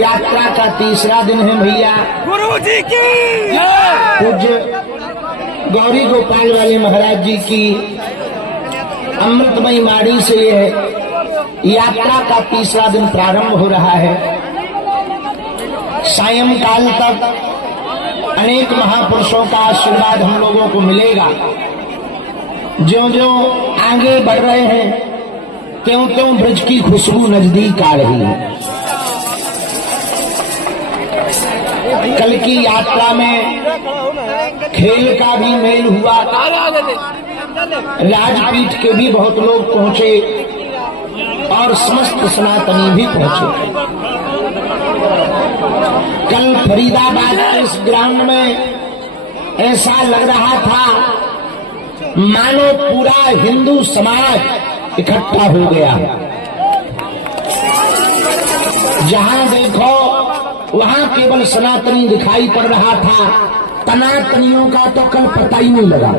यात्रा का तीसरा दिन है भैया। गुरु जी की पूज्य गौरी गोपाल वाले महाराज जी की अमृतमयी माड़ी से यह यात्रा का तीसरा दिन प्रारंभ हो रहा है। सायंकाल तक अनेक महापुरुषों का आशीर्वाद हम लोगों को मिलेगा। ज्यों-ज्यों आगे बढ़ रहे हैं त्यों-त्यों ब्रज की खुशबू नजदीक आ रही है। कल की यात्रा में खेल का भी मेल हुआ, राजपीठ के भी बहुत लोग पहुंचे और समस्त सनातनी भी पहुंचे। कल फरीदाबाद के इस ग्राउंड में ऐसा लग रहा था मानो पूरा हिंदू समाज इकट्ठा हो गया। जहां देखो वहां केवल सनातनी दिखाई पड़ रहा था, तनातनियों का तो कल पता ही नहीं लगा।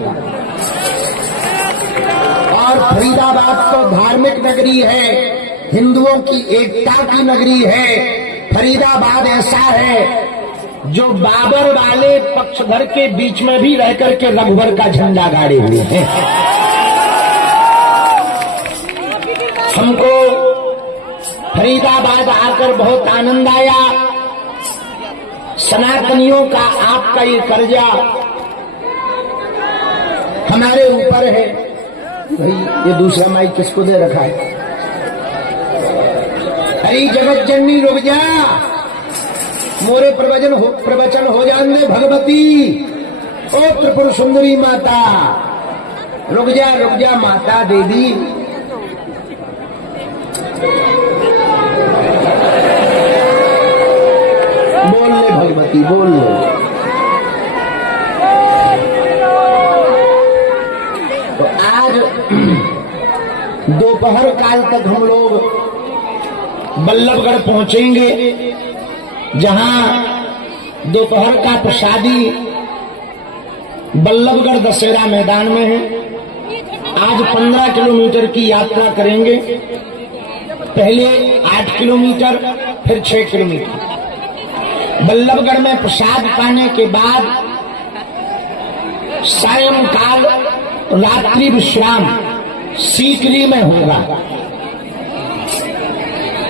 और फरीदाबाद तो धार्मिक नगरी है, हिंदुओं की एकता की नगरी है। फरीदाबाद ऐसा है जो बाबर वाले पक्षधर के बीच में भी रह करके रघुवर का झंडा गाड़े हुए हैं। हमको फरीदाबाद आकर बहुत आनंद आया। सनातनियों का आपका ये कर्जा हमारे ऊपर है। भाई ये दूसरा माइक किसको दे रखा है? हरी जगत जननी रुक जा, मोरे प्रवचन हो जान दे भगवती। ओ त्रिपुर सुंदरी माता, रुक जा माता देवी। बोल ले भगवती, बोल ले। तो आज दोपहर काल तक हम लोग बल्लभगढ़ पहुंचेंगे, जहां दोपहर का प्रसादी बल्लभगढ़ दशहरा मैदान में है। आज 15 किलोमीटर की यात्रा करेंगे, पहले 8 किलोमीटर फिर 6 किलोमीटर। बल्लभगढ़ में प्रसाद पाने के बाद सायंकाल रात्रि विश्राम सीकरी में होगा।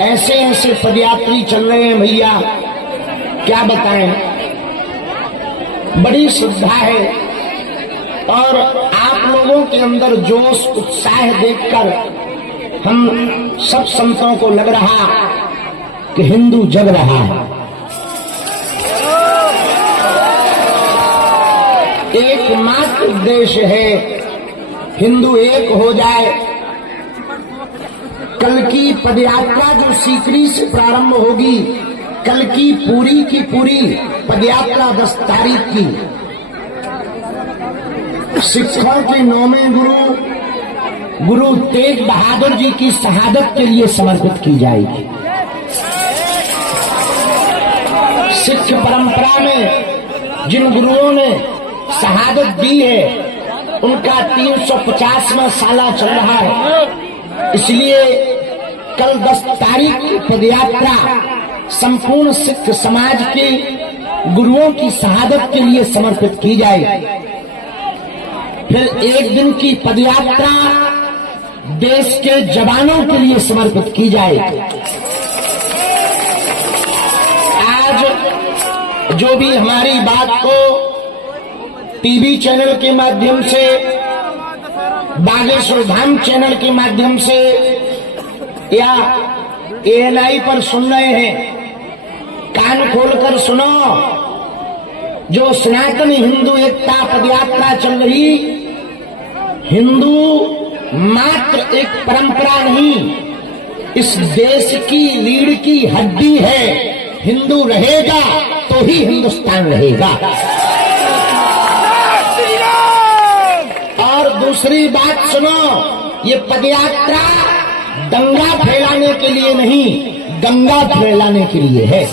ऐसे ऐसे पदयात्री चल रहे हैं भैया, क्या बताएं, बड़ी श्रद्धा है। और आप लोगों के अंदर जोश उत्साह देखकर हम सब संतों को लग रहा कि हिंदू जग रहा है। एकमात्र उद्देश्य है हिंदू एक हो जाए। कल की पदयात्रा जो सीकरी से प्रारंभ होगी, कल की पूरी पदयात्रा 10 तारीख की सिखों के 9वें गुरु तेग बहादुर जी की शहादत के लिए समर्पित की जाएगी। सिख परंपरा में जिन गुरुओं ने शहादत दी है, उनका 350वां साला चल रहा है। इसलिए कल 10 तारीख की पदयात्रा संपूर्ण सिख समाज के गुरुओं की शहादत के लिए समर्पित की जाए। फिर एक दिन की पदयात्रा देश के जवानों के लिए समर्पित की जाए। आज जो भी हमारी बात को टीवी चैनल के माध्यम से, बागेश्वर धाम चैनल के माध्यम से या ANI पर सुन रहे हैं, कान खोलकर सुनो। जो सनातन हिंदू एकता पदयात्रा चल रही, हिंदू मात्र एक परंपरा नहीं, इस देश की रीढ़ की हड्डी है। हिंदू रहेगा तो ही हिंदुस्तान रहेगा। और दूसरी बात सुनो, ये पदयात्रा दंगा फैलाने के लिए नहीं, गंगा फैलाने के लिए है।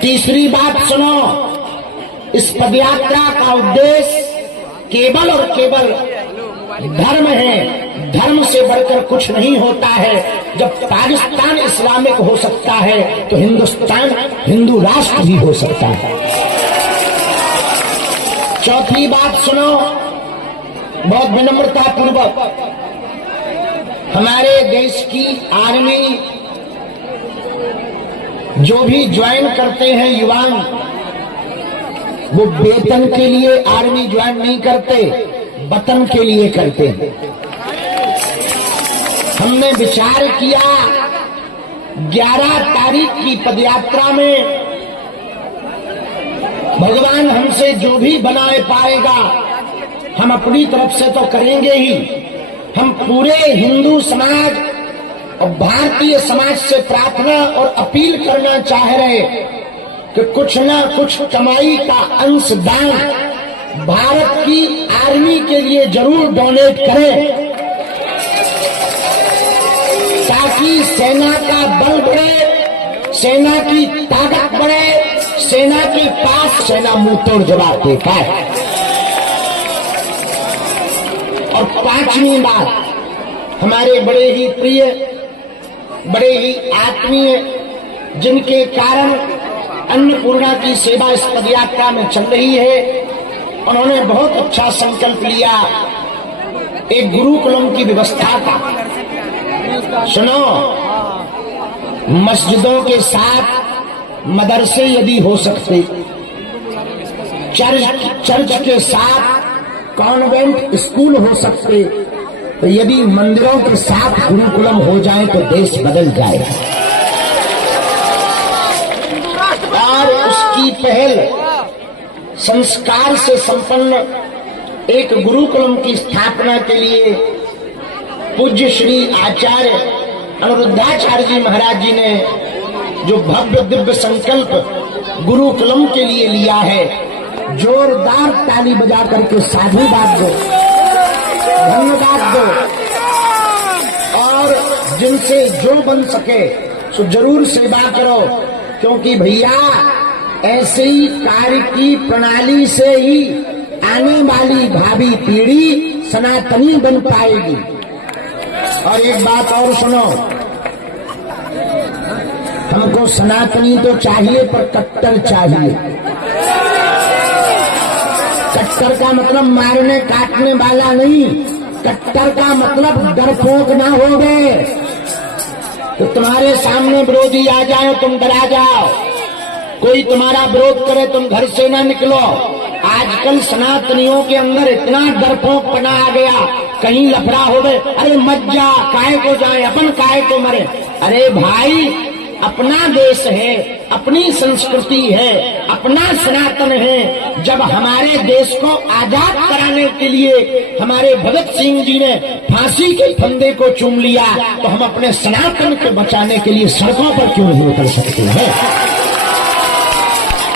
तीसरी बात सुनो, इस पदयात्रा का उद्देश्य केवल और केवल धर्म है, धर्म से बढ़कर कुछ नहीं होता है। जब पाकिस्तान इस्लामिक हो सकता है तो हिंदुस्तान हिंदू राष्ट्र भी हो सकता है। चौथी बात सुनो, बहुत विनम्रता पूर्वक, हमारे देश की आर्मी जो भी ज्वाइन करते हैं युवान, वो वेतन के लिए आर्मी ज्वाइन नहीं करते, वतन के लिए करते हैं। हमने विचार किया 11 तारीख की पदयात्रा में भगवान हमसे जो भी बनाए पाएगा हम अपनी तरफ से तो करेंगे ही। हम पूरे हिंदू समाज और भारतीय समाज से प्रार्थना और अपील करना चाह रहे कि कुछ ना कुछ कमाई का अंशदान भारत की आर्मी के लिए जरूर डोनेट करें, ताकि सेना का बल बढ़े, सेना की ताकत बढ़े, सेना के पास सेना मुंह तोड़ जवाब दे पाए। और 5वीं बात, हमारे बड़े ही प्रिय, बड़े ही आत्मीय, जिनके कारण अन्नपूर्णा की सेवा इस पदयात्रा में चल रही है, उन्होंने बहुत अच्छा संकल्प लिया एक गुरुकुलम की व्यवस्था का। सुनो, मस्जिदों के साथ मदरसे यदि हो सकते, चर्च के साथ कॉन्वेंट स्कूल हो सकते, तो यदि मंदिरों के साथ गुरुकुलम हो जाए तो देश बदल जाएगा। और उसकी पहल संस्कार से संपन्न एक गुरुकुलम की स्थापना के लिए पूज्य श्री आचार्य अनिरुद्धाचार्य जी महाराज जी ने जो भव्य दिव्य संकल्प गुरुकुलम के लिए लिया है, जोरदार ताली बजा करके साधुवाद दो, धन्यवाद दो। और जिनसे जो बन सके सो जरूर सेवा करो, क्योंकि भैया ऐसे ही कार्य की प्रणाली से ही आने वाली भावी पीढ़ी सनातनी बन पाएगी। और एक बात और सुनो, हमको सनातनी तो चाहिए पर कट्टर चाहिए। कट्टर का मतलब मारने काटने वाला नहीं, कट्टर का मतलब डरपोक ना हो गए। तो तुम्हारे सामने विरोधी आ जाए तुम डरा जाओ, कोई तुम्हारा विरोध करे तुम घर से ना निकलो। आजकल सनातनियों के अंदर इतना डरपोक बना आ गया, कहीं लफड़ा हो गए, अरे मत जा, काहे को जाए, अपन काहे को मरे। अरे भाई, अपना देश है, अपनी संस्कृति है, अपना सनातन है। जब हमारे देश को आजाद कराने के लिए हमारे भगत सिंह जी ने फांसी के फंदे को चूम लिया, तो हम अपने सनातन को बचाने के लिए सड़कों पर क्यों नहीं उतर सकते हैं?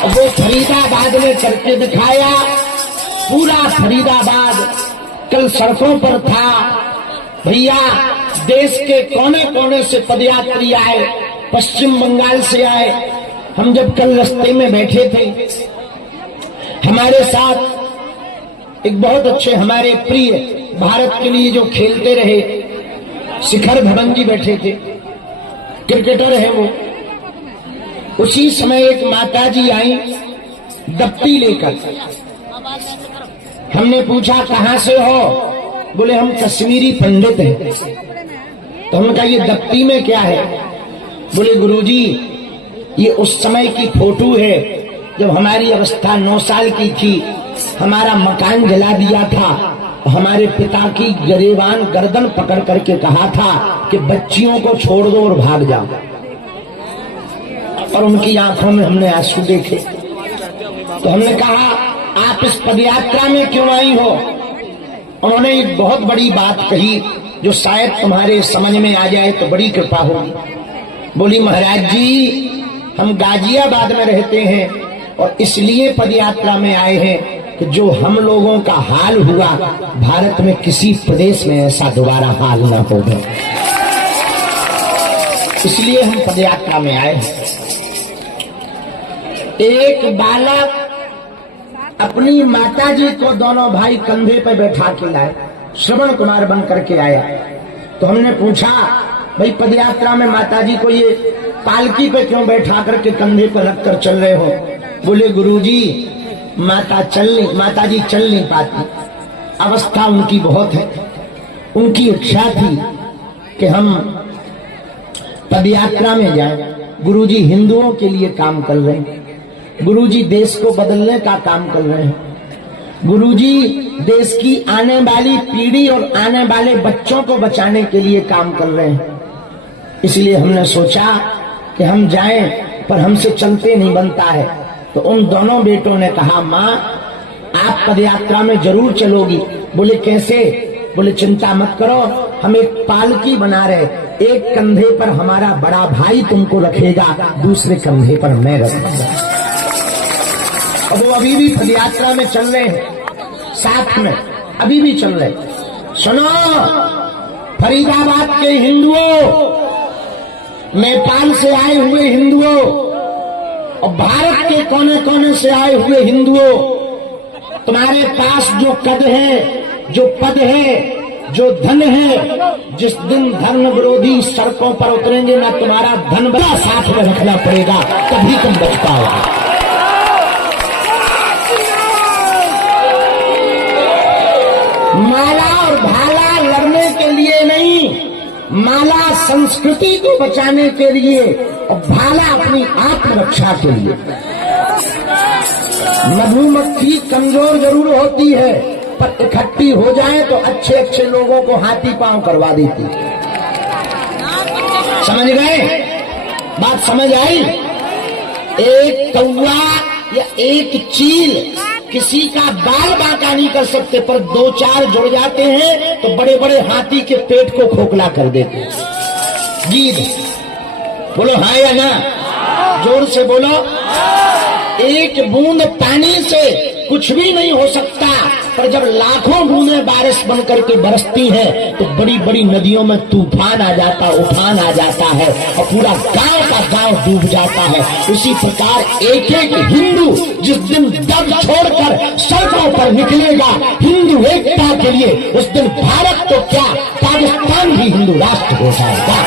वो फरीदाबाद में करके दिखाया, पूरा फरीदाबाद कल सड़कों पर था। भैया, देश के कोने कोने से पदयात्री आए, पश्चिम बंगाल से आए। हम जब कल रास्ते में बैठे थे, हमारे साथ एक बहुत अच्छे हमारे प्रिय भारत के लिए जो खेलते रहे शिखर धवन जी बैठे थे, क्रिकेटर है वो। उसी समय एक माताजी आई दफ्ती लेकर। हमने पूछा कहां से हो? बोले हम कश्मीरी पंडित हैं। तो हमने कहा ये दफ्ती में क्या है? बोले गुरुजी, ये उस समय की फोटो है जब हमारी अवस्था 9 साल की थी, हमारा मकान जला दिया था, हमारे पिता की गरेबान गर्दन पकड़ करके कहा था कि बच्चियों को छोड़ दो और भाग जाओ। और उनकी आंखों में हमने आंसू देखे। तो हमने कहा आप इस पदयात्रा में क्यों आई हो? उन्होंने एक बहुत बड़ी बात कही जो शायद तुम्हारे समझ में आ जाए तो बड़ी कृपा होगी। बोली महाराज जी, हम गाजियाबाद में रहते हैं और इसलिए पदयात्रा में आए हैं कि जो हम लोगों का हाल हुआ, भारत में किसी प्रदेश में ऐसा दोबारा हाल न होगा, इसलिए हम पदयात्रा में आए हैं। एक बालक अपनी माताजी को दोनों भाई कंधे पर बैठा के लाए, श्रवण कुमार बन करके आया। तो हमने पूछा, भाई पदयात्रा में माताजी को ये पालकी पे क्यों बैठा करके कंधे पर रखकर चल रहे हो? बोले गुरुजी माताजी चल नहीं पाती, अवस्था उनकी बहुत है। उनकी इच्छा थी कि हम पदयात्रा में जाएं। गुरुजी हिंदुओं के लिए काम कर रहे हैं, गुरुजी देश को बदलने का काम कर रहे हैं, गुरुजी देश की आने वाली पीढ़ी और आने वाले बच्चों को बचाने के लिए काम कर रहे हैं। इसलिए हमने सोचा कि हम जाएं, पर हमसे चलते नहीं बनता है। तो उन दोनों बेटों ने कहा, माँ आप पदयात्रा में जरूर चलोगी। बोले कैसे? बोले चिंता मत करो, हम एक पालकी बना रहे, एक कंधे पर हमारा बड़ा भाई तुमको रखेगा, दूसरे कंधे पर मैं रखूंगा। और वो अभी भी पदयात्रा में चल रहे हैं, साथ में अभी भी चल रहे। सुनो फरीदाबाद के हिंदुओं, नेपाल से आए हुए हिंदुओं और भारत के कोने कोने से आए हुए हिंदुओं, तुम्हारे पास जो कद है, जो पद है, जो धन है, जिस दिन धर्म विरोधी सड़कों पर उतरेंगे ना, तुम्हारा धन बड़ा साथ में रखना पड़ेगा, तभी तुम बच पाओगे। माला और भाला लड़ने के लिए नहीं, माला संस्कृति को बचाने के लिए और भाला अपनी आत्मरक्षा के लिए। मधुमक्खी कमजोर जरूर होती है, पर इकट्ठी हो जाए तो अच्छे अच्छे लोगों को हाथी पांव करवा देती। समझ गए? बात समझ आई? एक कौवा या एक चील किसी का बाल बांका नहीं कर सकते, पर दो चार जुड़ जाते हैं तो बड़े बड़े हाथी के पेट को खोखला कर देते। गीद बोलो हाँ या ना, जोर से बोलो। एक बूंद पानी से कुछ भी नहीं हो सकता, पर जब लाखों बूंदें बारिश बनकर के बरसती हैं तो बड़ी बड़ी नदियों में तूफान आ जाता, उफान आ जाता है और पूरा गांव का गांव डूब जाता है। उसी प्रकार एक एक हिंदू जिस दिन दम छोड़कर सड़कों पर निकलेगा हिंदू एकता के लिए, उस दिन भारत तो क्या पाकिस्तान भी हिंदू राष्ट्र हो जाएगा।